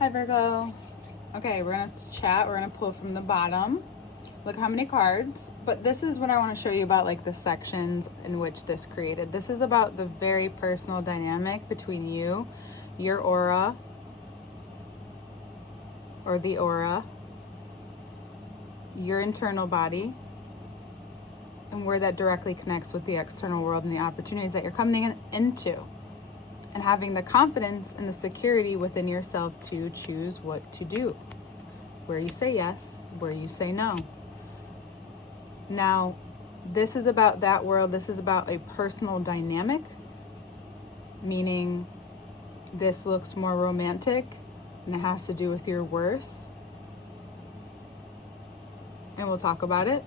Hi Virgo. Okay, we're gonna chat. We're gonna pull from the bottom. Look how many cards. But this is what I want to show you about, like, the sections in which this created. This is about the very personal dynamic between you, your aura, or the aura, your internal body, and where that directly connects with the external world and the opportunities that you're coming into. And having the confidence and the security within yourself to choose what to do. Where you say yes, where you say no. Now, this is about that world. This is about a personal dynamic, meaning this looks more romantic and it has to do with your worth. And we'll talk about it.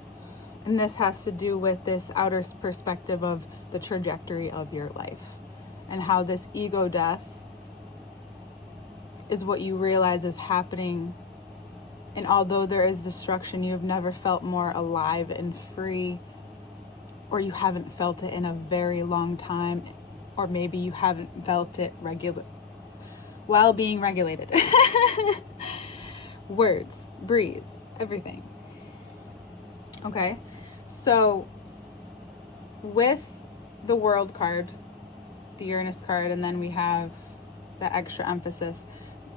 And this has to do with this outer perspective of the trajectory of your life. And how this ego death is what you realize is happening. And although there is destruction, you've never felt more alive and free, or you haven't felt it in a very long time, or maybe you haven't felt it while being regulated. Words, breathe, everything. Okay, so with the World card, the Uranus card, and then we have the extra emphasis.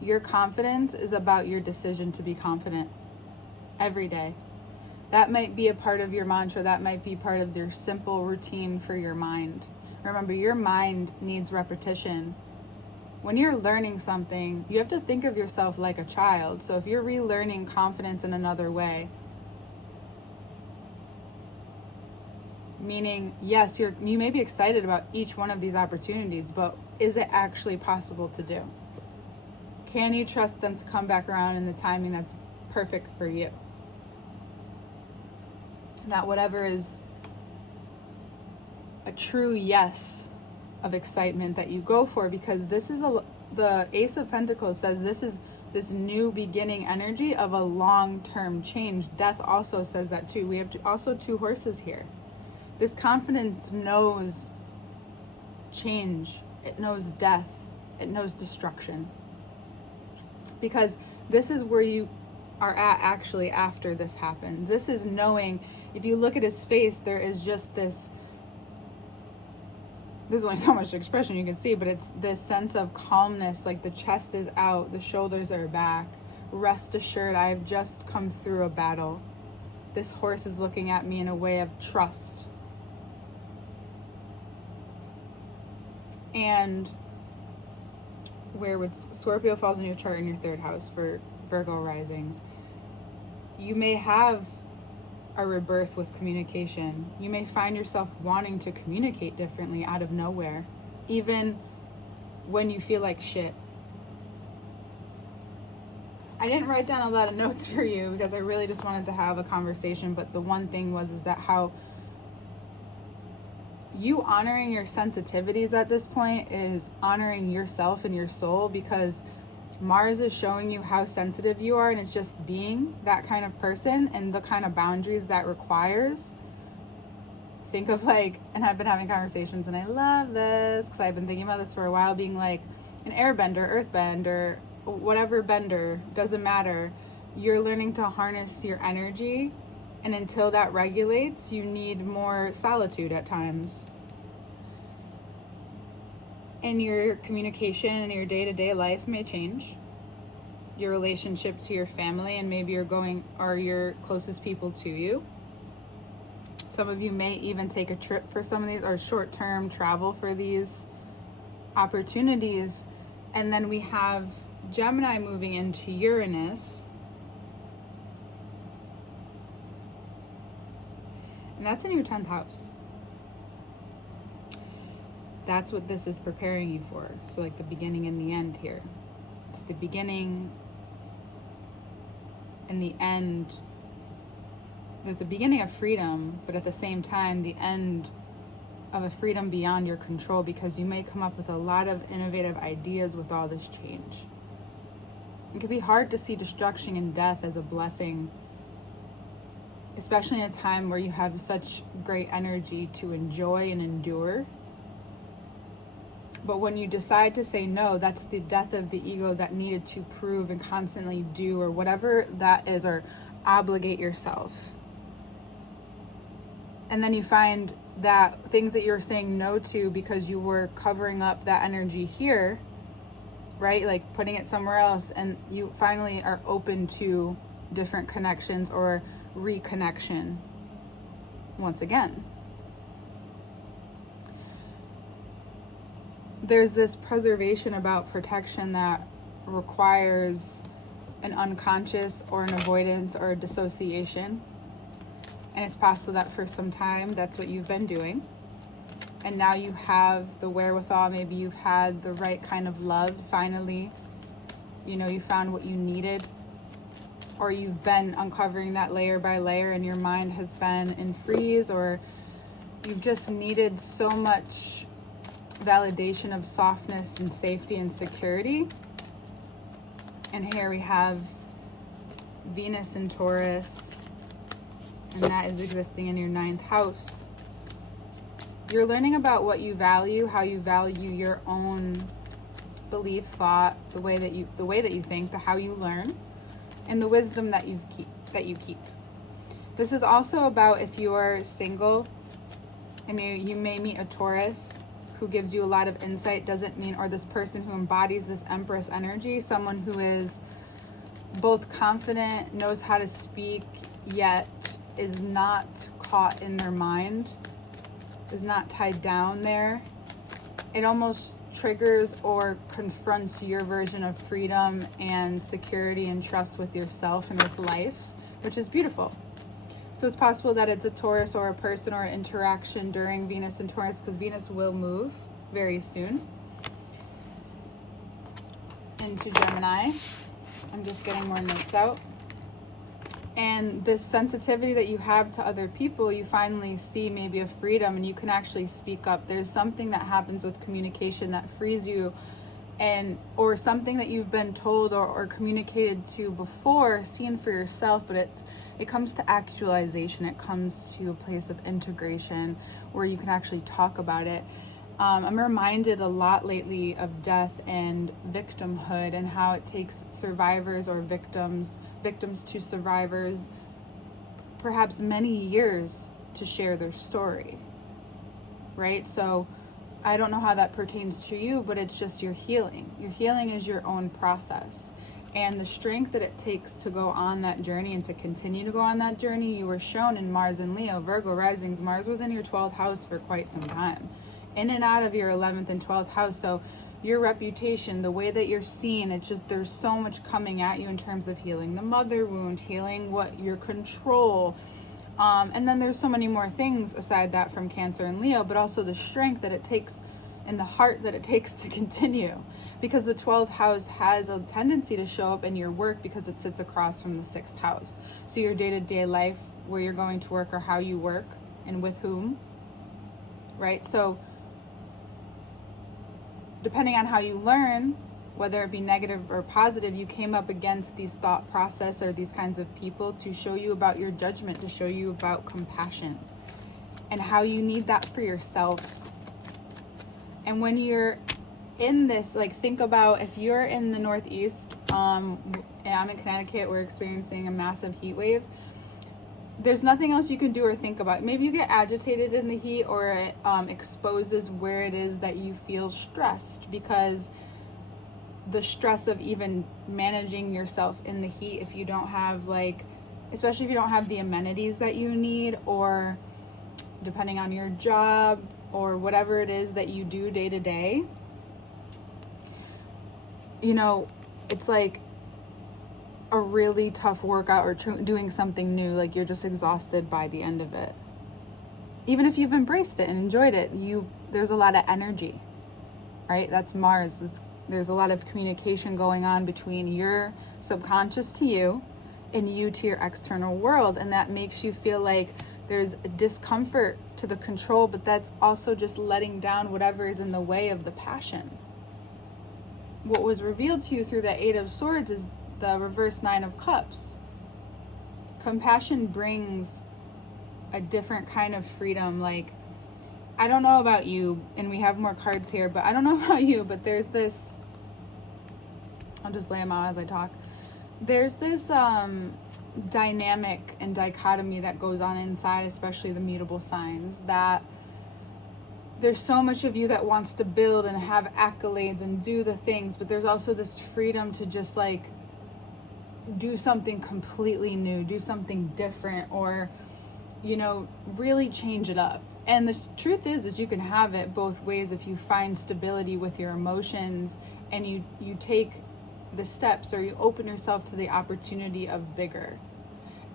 Your confidence is about your decision to be confident every day. That might be a part of your mantra. That might be part of your simple routine for your mind. Remember, your mind needs repetition. When you're learning something, you have to think of yourself like a child. So if you're relearning confidence in another way, meaning, yes, you may be excited about each one of these opportunities, but is it actually possible to do? Can you trust them to come back around in the timing that's perfect for you? That whatever is a true yes of excitement that you go for, because this is the Ace of Pentacles says this is this new beginning energy of a long-term change. Death also says that too. We have also two horses here. This confidence knows change. It knows death. It knows destruction. Because this is where you are at actually after this happens. This is knowing, if you look at his face, there is just this, there's only so much expression you can see, but it's this sense of calmness, like the chest is out, the shoulders are back. Rest assured, I have just come through a battle. This horse is looking at me in a way of trust. And where would Scorpio falls in your chart in your third house for Virgo risings, you may have a rebirth with communication. You may find yourself wanting to communicate differently out of nowhere, even when you feel like shit. I didn't write down a lot of notes for you because I really just wanted to have a conversation, but the one thing is that how you honoring your sensitivities at this point is honoring yourself and your soul, because Mars is showing you how sensitive you are, and it's just being that kind of person and the kind of boundaries that requires. Think of, like, and I've been having conversations, and I love this because I've been thinking about this for a while, being like an airbender, earthbender, whatever bender, doesn't matter. You're learning to harness your energy. And until that regulates, you need more solitude at times. And your communication and your day-to-day life may change. Your relationship to your family and maybe your closest people to you. Some of you may even take a trip for some of these, or short-term travel for these opportunities. And then we have Gemini moving into Uranus. And that's in your 10th house. That's what this is preparing you for. So, like, the beginning and the end here. It's the beginning and the end. There's a beginning of freedom, but at the same time, the end of a freedom beyond your control, because you may come up with a lot of innovative ideas with all this change. It can be hard to see destruction and death as a blessing, especially in a time where you have such great energy to enjoy and endure. But when you decide to say no, that's the death of the ego that needed to prove and constantly do, or whatever that is, or obligate yourself. And then you find that things that you're saying no to because you were covering up that energy here, right? Like putting it somewhere else, and you finally are open to different connections or reconnection once again. There's this preservation about protection that requires an unconscious or an avoidance or a dissociation. And it's possible that for some time that's what you've been doing. And now you have the wherewithal, maybe you've had the right kind of love finally. You know, you found what you needed. Or you've been uncovering that layer by layer and your mind has been in freeze, or you've just needed so much validation of softness and safety and security. And here we have Venus in Taurus, and that is existing in your 9th house. You're learning about what you value, how you value your own belief, thought, the way that you think, how you learn, and the wisdom that you keep. This is also about if you're single and you may meet a Taurus who gives you a lot of insight, doesn't mean, or this person who embodies this Empress energy, someone who is both confident, knows how to speak, yet is not caught in their mind, is not tied down there. It almost triggers or confronts your version of freedom and security and trust with yourself and with life, which is beautiful. So it's possible that it's a Taurus or a person or an interaction during Venus and Taurus, because Venus will move very soon into Gemini. I'm just getting more notes out. And this sensitivity that you have to other people, you finally see maybe a freedom and you can actually speak up. There's something that happens with communication that frees you, and or something that you've been told or communicated to before, seen for yourself, but it comes to actualization. It comes to a place of integration where you can actually talk about it. I'm reminded a lot lately of death and victimhood, and how it takes survivors or victims to survivors perhaps many years to share their story, right? So I don't know how that pertains to you, but it's just your healing. Your healing is your own process. And the strength that it takes to go on that journey and to continue to go on that journey, you were shown in Mars and Leo. Virgo risings, Mars was in your 12th house for quite some time, in and out of your 11th and 12th house. So your reputation, the way that you're seen, it's just, there's so much coming at you in terms of healing the mother wound, healing what your control. And then there's so many more things aside that from Cancer and Leo, but also the strength that it takes and the heart that it takes to continue. Because the 12th house has a tendency to show up in your work because it sits across from the 6th house. So your day-to-day life, where you're going to work or how you work and with whom, right? So depending on how you learn, whether it be negative or positive, you came up against these thought process or these kinds of people to show you about your judgment, to show you about compassion and how you need that for yourself. And when you're in this, like, think about if you're in the Northeast, and I'm in Connecticut, we're experiencing a massive heat wave. There's nothing else you can do or think about. Maybe you get agitated in the heat, or it exposes where it is that you feel stressed, because the stress of even managing yourself in the heat, if you don't have, like, especially if you don't have the amenities that you need, or depending on your job or whatever it is that you do day to day, you know, it's like a really tough workout or doing something new. Like, you're just exhausted by the end of it. Even if you've embraced it and enjoyed it, there's a lot of energy, right? That's Mars. There's a lot of communication going on between your subconscious to you and you to your external world. And that makes you feel like there's a discomfort to the control, but that's also just letting down whatever is in the way of the passion. What was revealed to you through the 8 of Swords is the reverse 9 of Cups. Compassion brings a different kind of freedom. Like, I don't know about you, and we have more cards here, but I don't know about you, but there's this, I'll just lay them out as I talk. There's this dynamic and dichotomy that goes on inside, especially the mutable signs, that there's so much of you that wants to build and have accolades and do the things, but there's also this freedom to just like do something completely new, do something different, or, you know, really change it up. And the truth is you can have it both ways if you find stability with your emotions and you take the steps, or you open yourself to the opportunity of bigger.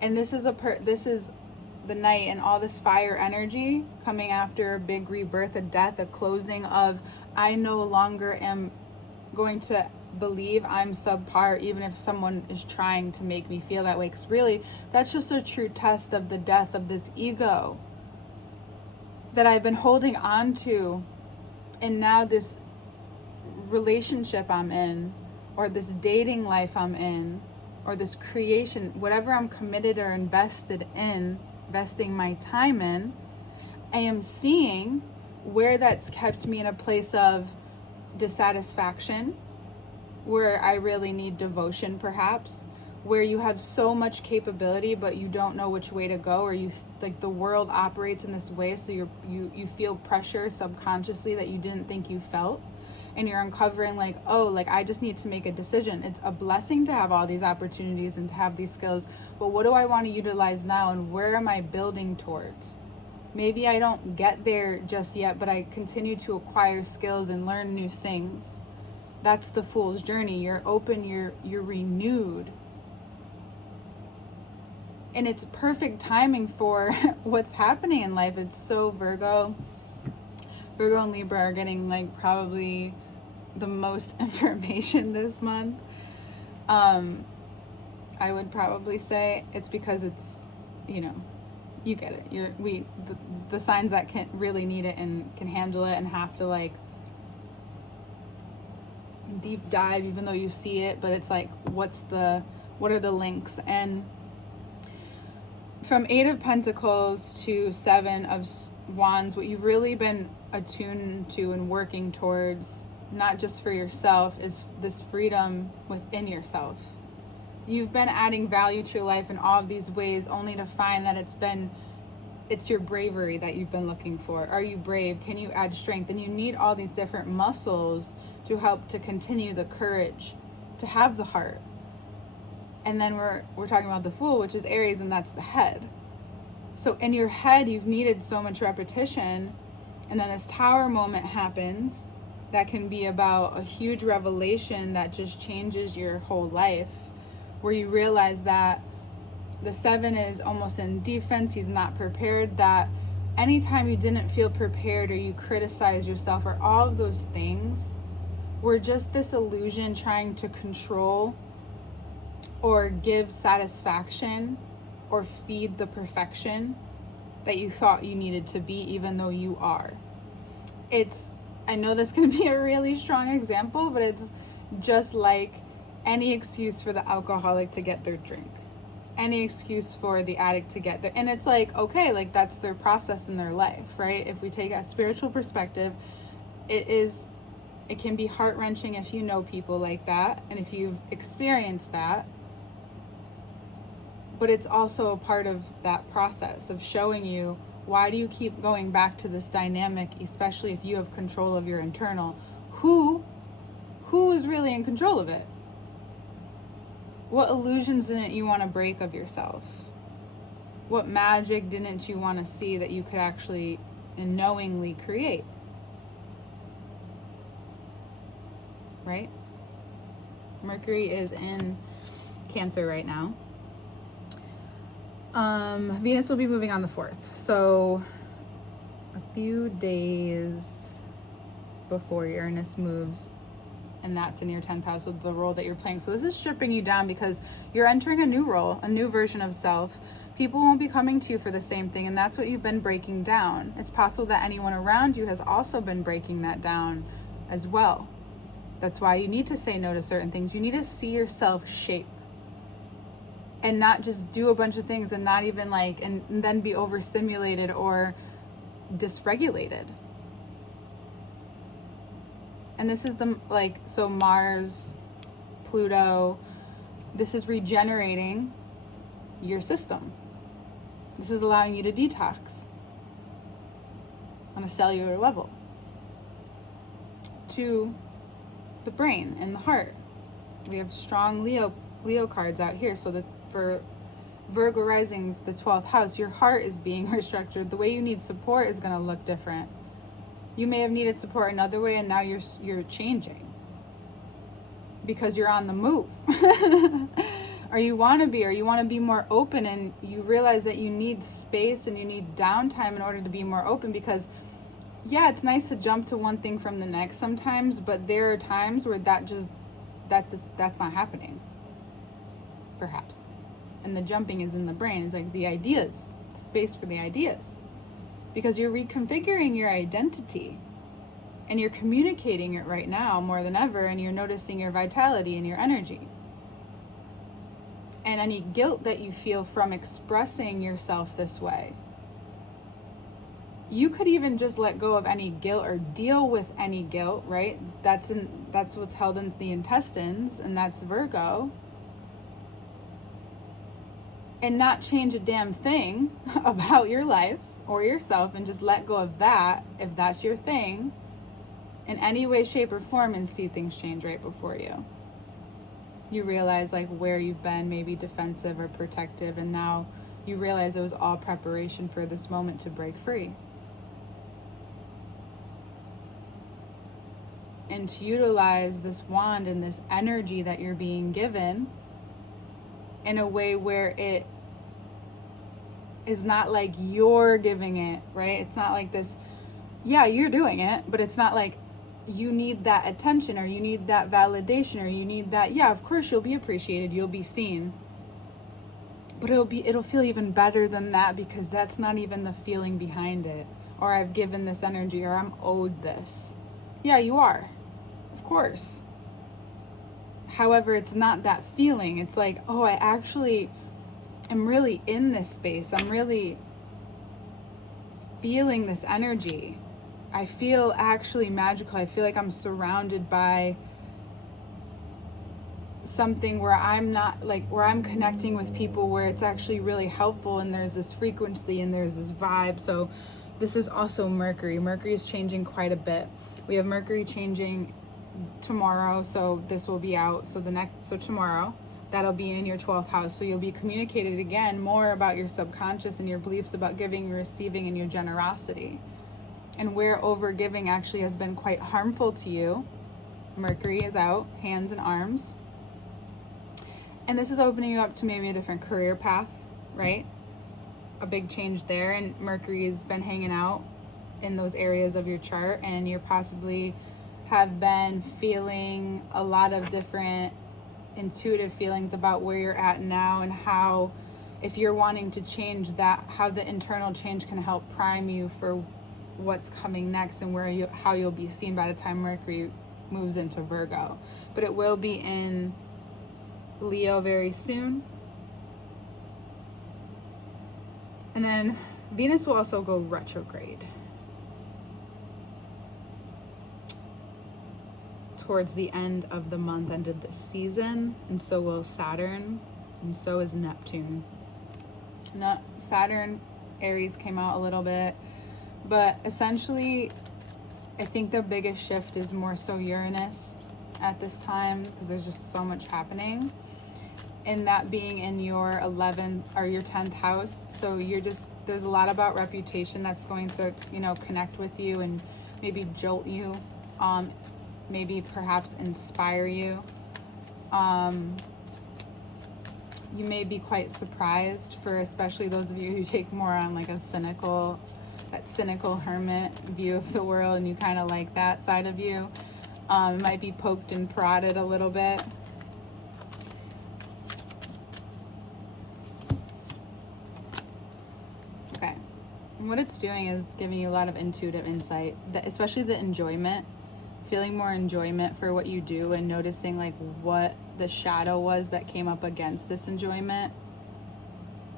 And this is the night and all this fire energy coming after a big rebirth, a death, a closing of, I no longer am going to believe I'm subpar, even if someone is trying to make me feel that way. Because really, that's just a true test of the death of this ego that I've been holding on to. And now this relationship I'm in, or this dating life I'm in, or this creation, whatever I'm committed or invested in, investing my time in, I am seeing where that's kept me in a place of dissatisfaction, where I really need devotion perhaps, where you have so much capability but you don't know which way to go, or you like the world operates in this way, so you feel pressure subconsciously that you didn't think you felt, and you're uncovering like, oh, like I just need to make a decision. It's a blessing to have all these opportunities and to have these skills, but what do I want to utilize now, and where am I building towards? Maybe I don't get there just yet, but I continue to acquire skills and learn new things. That's the fool's journey. You're open, you're renewed. And it's perfect timing for what's happening in life. It's so Virgo and Libra are getting like probably the most information this month. I would probably say it's because it's, you know, you get it. The signs that can really need it and can handle it and have to like deep dive, even though you see it, but it's like, what are the links? And from 8 of Pentacles to 7 of Wands, what you've really been attuned to and working towards, not just for yourself, is this freedom within yourself. You've been adding value to your life in all of these ways, only to find that it's your bravery that you've been looking for. Are you brave? Can you add strength? And you need all these different muscles to help to continue the courage, to have the heart. And then we're talking about the Fool, which is Aries, and that's the head. So in your head, you've needed so much repetition, and then this Tower moment happens that can be about a huge revelation that just changes your whole life, where you realize that the 7 is almost in defense. He's not prepared. That anytime you didn't feel prepared, or you criticize yourself, or all of those things were just this illusion trying to control or give satisfaction or feed the perfection that you thought you needed to be, even though you are. I know this can be a really strong example, but it's just like any excuse for the alcoholic to get their drink, any excuse for the addict to get there. And it's like, okay, like that's their process in their life, right? If we take a spiritual perspective, it can be heart-wrenching if you know people like that and if you've experienced that. But it's also a part of that process of showing you, why do you keep going back to this dynamic, especially if you have control of your internal? Who is really in control of it? What illusions didn't you want to break of yourself? What magic didn't you want to see that you could actually and knowingly create? Right? Mercury is in Cancer right now. Venus will be moving on the 4th. So a few days before Uranus moves, and that's in your 10th house of the role that you're playing. So this is stripping you down because you're entering a new role, a new version of self. People won't be coming to you for the same thing, and that's what you've been breaking down. It's possible that anyone around you has also been breaking that down as well. That's why you need to say no to certain things. You need to see yourself shape and not just do a bunch of things and not even and then be overstimulated or dysregulated. And this is so Mars, Pluto, this is regenerating your system. This is allowing you to detox on a cellular level to the brain and the heart. We have strong Leo cards out here. So that for Virgo risings, the 12th house, your heart is being restructured. The way you need support is going to look different. You may have needed support another way, and now you're changing because you're on the move. Or you want to be more open, and you realize that you need space and you need downtime in order to be more open, because yeah, it's nice to jump to one thing from the next sometimes, but there are times where that's not happening, perhaps. And the jumping is in the brain. It's like the ideas, space for the ideas. Because you're reconfiguring your identity and you're communicating it right now more than ever, and you're noticing your vitality and your energy. And any guilt that you feel from expressing yourself this way. You could even just let go of any guilt or deal with any guilt, right? That's what's held in the intestines, and that's Virgo. And not change a damn thing about your life or yourself, and just let go of that, if that's your thing, in any way, shape, or form, and see things change right before you. You realize where you've been maybe defensive or protective, and now you realize it was all preparation for this moment to break free. And to utilize this wand and this energy that you're being given in a way where it is not like you're giving it, right? It's not like this, yeah, you're doing it, but it's not like you need that attention, or you need that validation, or you need that, yeah, of course you'll be appreciated, you'll be seen. But it'll feel even better than that, because that's not even the feeling behind it. Or I've given this energy, or I'm owed this. Yeah, you are. Of course. However, it's not that feeling. It's like, oh, I actually am really in this space. I'm really feeling this energy. I feel actually magical. I feel like I'm surrounded by something where I'm not where I'm connecting with people where it's actually really helpful, and there's this frequency and there's this vibe. So this is also Mercury. Mercury is changing quite a bit. We have Mercury changing tomorrow, so this will be out. So tomorrow, that'll be in your 12th house. So you'll be communicated again more about your subconscious and your beliefs about giving and receiving and your generosity. And where overgiving actually has been quite harmful to you. Mercury is out, hands and arms. And this is opening you up to maybe a different career path, right? A big change there. And Mercury has been hanging out in those areas of your chart, and you possibly have been feeling a lot of different intuitive feelings about where you're at now, and how, if you're wanting to change that, how the internal change can help prime you for what's coming next, and how you'll be seen by the time Mercury moves into Virgo. But it will be in Leo very soon. And then Venus will also go retrograde towards the end of the month, end of the season, and so will Saturn, and so is Neptune. Saturn, Aries came out a little bit, but essentially I think the biggest shift is more so Uranus at this time, because there's just so much happening, and that being in your 11th or your 10th house. So there's a lot about reputation that's going to connect with you and maybe jolt you, maybe perhaps inspire you. You may be quite surprised, for especially those of you who take more on a cynical hermit view of the world, and you kind of like that side of you. It might be poked and prodded a little bit. Okay. And what it's doing is it's giving you a lot of intuitive insight, especially the enjoyment. Feeling more enjoyment for what you do, and noticing what the shadow was that came up against this enjoyment.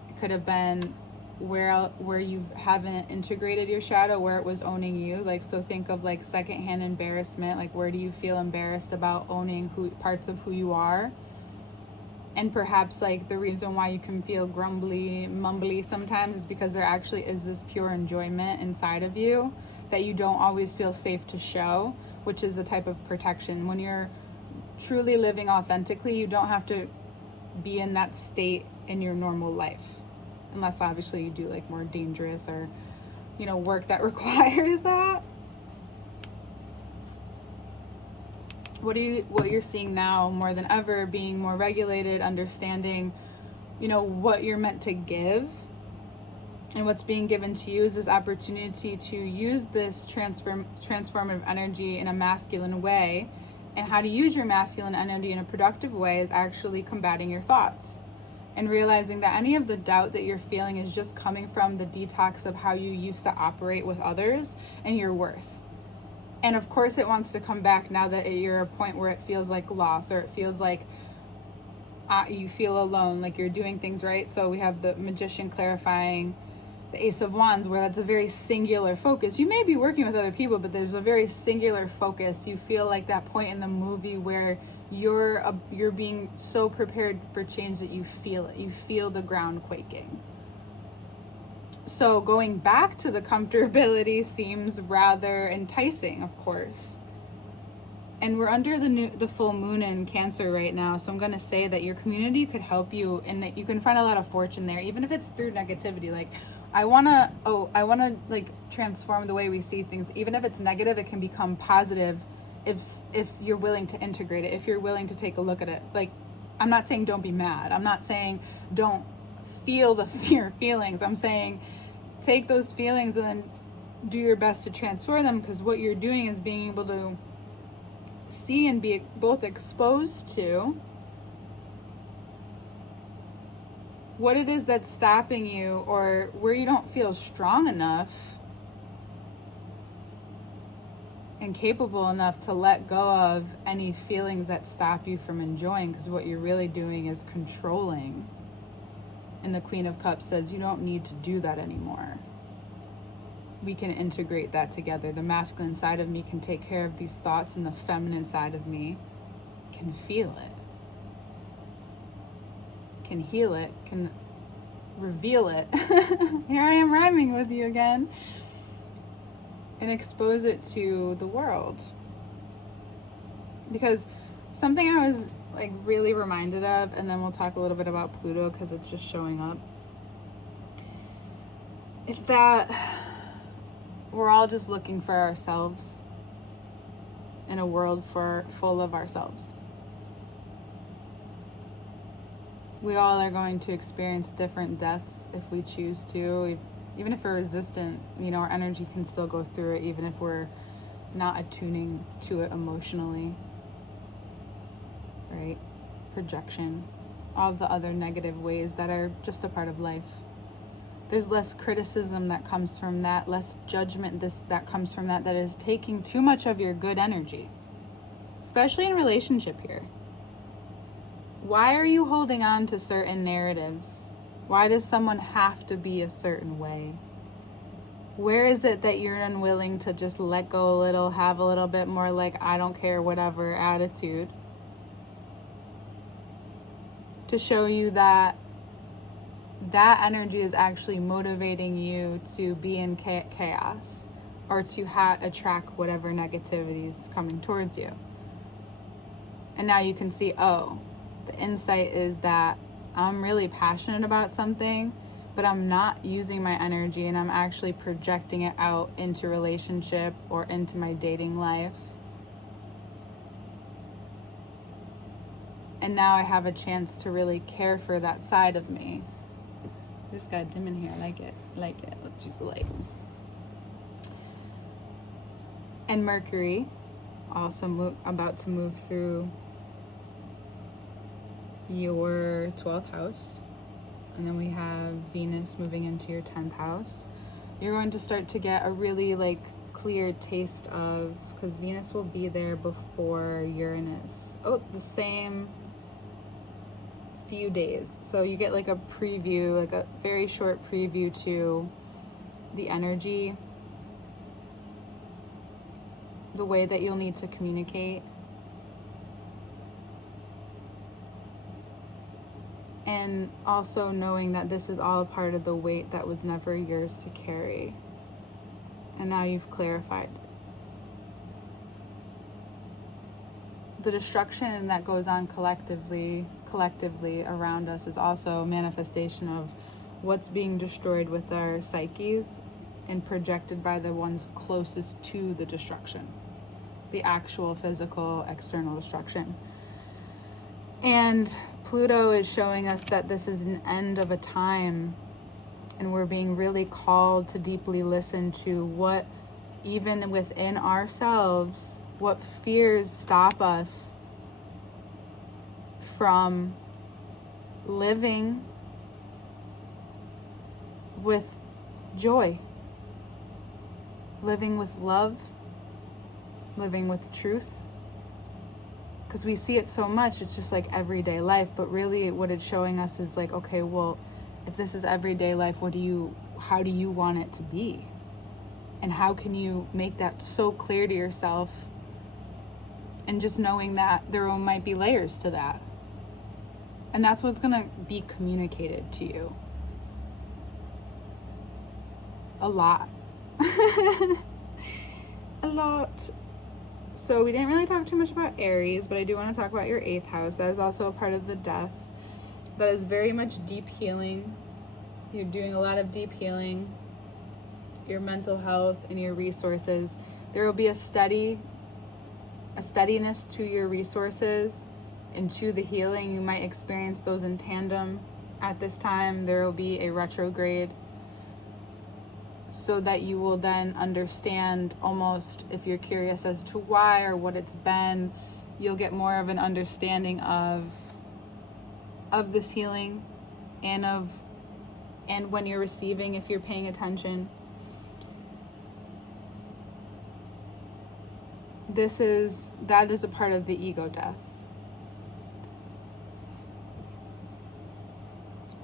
It could have been where you haven't integrated your shadow, where it was owning you. Like, so think of like secondhand embarrassment. Like, where do you feel embarrassed about owning parts of who you are? And perhaps like the reason why you can feel grumbly, mumbly sometimes is because there actually is this pure enjoyment inside of you that you don't always feel safe to show, which is a type of protection. When you're truly living authentically, you don't have to be in that state in your normal life, unless obviously you do like more dangerous or, you know, work that requires that. What you're seeing now more than ever, being more regulated, understanding, you know, what you're meant to give, and what's being given to you is this opportunity to use this transformative energy in a masculine way. And how to use your masculine energy in a productive way is actually combating your thoughts and realizing that any of the doubt that you're feeling is just coming from the detox of how you used to operate with others and your worth. And of course it wants to come back now that you're at a point where it feels like loss, or it feels like you feel alone, like you're doing things right. So we have the Magician clarifying the Ace of Wands, where that's a very singular focus. You may be working with other people, but there's a very singular focus. You feel like that point in the movie where you're being so prepared for change that you feel it. You feel the ground quaking. So going back to the comfortability seems rather enticing, of course. And we're under the full moon in Cancer right now, so I'm going to say that your community could help you, and that you can find a lot of fortune there, even if it's through negativity. Like, I want to like transform the way we see things. Even if it's negative, it can become positive if you're willing to integrate it, if you're willing to take a look at it. Like, I'm not saying don't be mad. I'm not saying don't feel your feelings. I'm saying take those feelings and then do your best to transform them, because what you're doing is being able to see and be both exposed to what it is that's stopping you, or where you don't feel strong enough and capable enough to let go of any feelings that stop you from enjoying, because what you're really doing is controlling. And the Queen of Cups says you don't need to do that anymore. We can integrate that together. The masculine side of me can take care of these thoughts, and the feminine side of me can feel it, can heal it, can reveal it. Here I am rhyming with you again. And expose it to the world. Because something I was like really reminded of, and then we'll talk a little bit about Pluto because it's just showing up, is that we're all just looking for ourselves in a world full of ourselves. We all are going to experience different deaths if we choose to. Even if we're resistant, you know, our energy can still go through it, even if we're not attuning to it emotionally, right? Projection, all the other negative ways that are just a part of life. There's less criticism that comes from that, less judgment that comes from that is taking too much of your good energy, especially in relationship here. Why are you holding on to certain narratives? Why does someone have to be a certain way? Where is it that you're unwilling to just let go a little, have a little bit more like I don't care, whatever attitude, to show you that energy is actually motivating you to be in chaos, or to attract whatever negativity is coming towards you? And now you can see, oh, the insight is that I'm really passionate about something, but I'm not using my energy, and I'm actually projecting it out into relationship or into my dating life. And now I have a chance to really care for that side of me. I just got dim in here. I like it. Let's use the light. And Mercury also about to move through your 12th house, and then we have Venus moving into your 10th house. You're going to start to get a really like clear taste of, because Venus will be there before Uranus. Oh, the same few days. So you get like a preview, like a very short preview to the energy, the way that you'll need to communicate. And also knowing that this is all a part of the weight that was never yours to carry. And now you've clarified. The destruction that goes on collectively around us is also a manifestation of what's being destroyed with our psyches and projected by the ones closest to the destruction, the actual physical external destruction. And Pluto is showing us that this is an end of a time, and we're being really called to deeply listen to what, even within ourselves, what fears stop us from living with joy, living with love, living with truth. Because we see it so much, it's just like everyday life, but really what it's showing us is like, okay, well, if this is everyday life, how do you want it to be? And how can you make that so clear to yourself? And just knowing that there might be layers to that. And that's what's going to be communicated to you. A lot. A lot. So we didn't really talk too much about Aries, but I do want to talk about your 8th house. That is also a part of the death. That is very much deep healing. You're doing a lot of deep healing. Your mental health and your resources. There will be a steadiness to your resources and to the healing. You might experience those in tandem at this time. There will be a retrograde, so that you will then understand, almost if you're curious as to why or what it's been, you'll get more of an understanding of this healing and when you're receiving, if you're paying attention. That is a part of the ego death.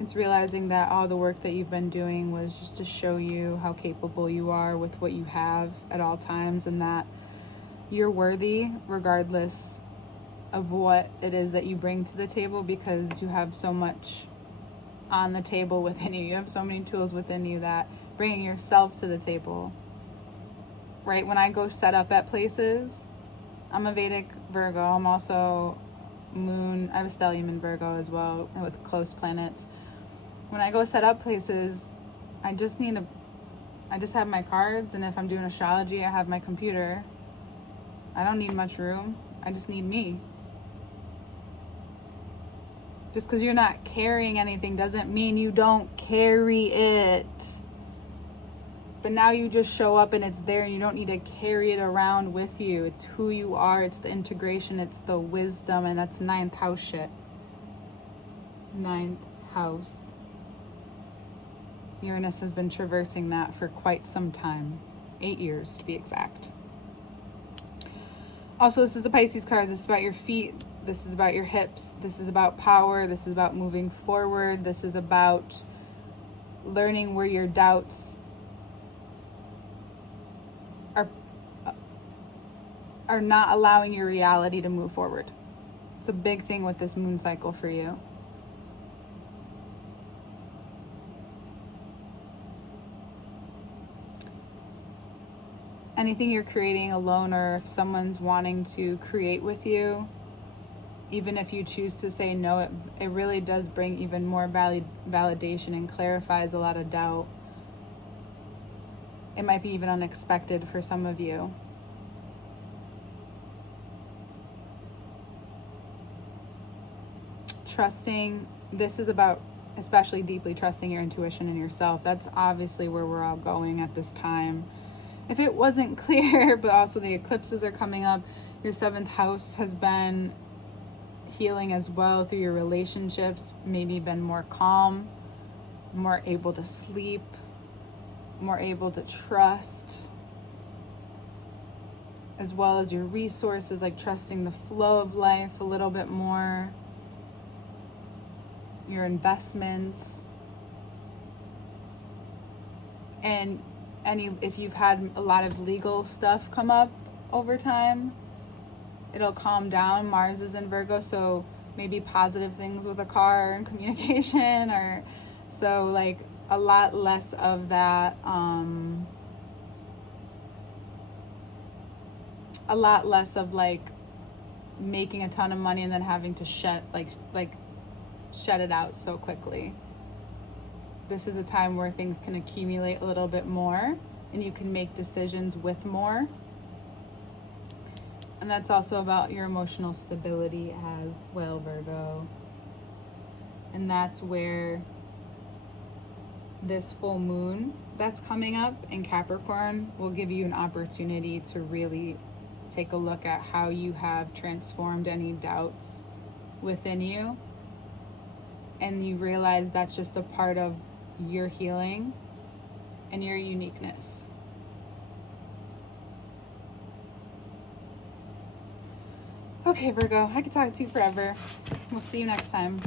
It's realizing that all the work that you've been doing was just to show you how capable you are with what you have at all times, and that you're worthy regardless of what it is that you bring to the table, because you have so much on the table within you. You have so many tools within you that bringing yourself to the table. Right? When I go set up at places, I'm a Vedic Virgo. I'm also I have a stellium in Virgo as well with close planets. When I go set up places, I just have my cards, and if I'm doing astrology, I have my computer. I don't need much room. I just need me. Just because you're not carrying anything doesn't mean you don't carry it. But now you just show up and it's there, and you don't need to carry it around with you. It's who you are. It's the integration. It's the wisdom. And that's 9th house shit. 9th house. Uranus has been traversing that for quite some time. 8 years to be exact. Also, this is a Pisces card. This is about your feet. This is about your hips. This is about power. This is about moving forward. This is about learning where your doubts are not allowing your reality to move forward. It's a big thing with this moon cycle for you. Anything you're creating alone, or if someone's wanting to create with you, even if you choose to say no, it really does bring even more validation and clarifies a lot of doubt. It might be even unexpected for some of you. Trusting, this is about especially deeply trusting your intuition and yourself. That's obviously where we're all going at this time. If it wasn't clear, but also the eclipses are coming up, your 7th house has been healing as well through your relationships, maybe been more calm, more able to sleep, more able to trust, as well as your resources, like trusting the flow of life a little bit more. your investments, and if you've had a lot of legal stuff come up over time, it'll calm down. Mars is in Virgo, so maybe positive things with a car and communication, or so like a lot less of that, a lot less of like making a ton of money and then having to shed it out so quickly. This is a time where things can accumulate a little bit more and you can make decisions with more. And that's also about your emotional stability as well, Virgo. And that's where this full moon that's coming up in Capricorn will give you an opportunity to really take a look at how you have transformed any doubts within you. And you realize that's just a part of your healing and your uniqueness. Okay, Virgo, I could talk to you forever. We'll see you next time.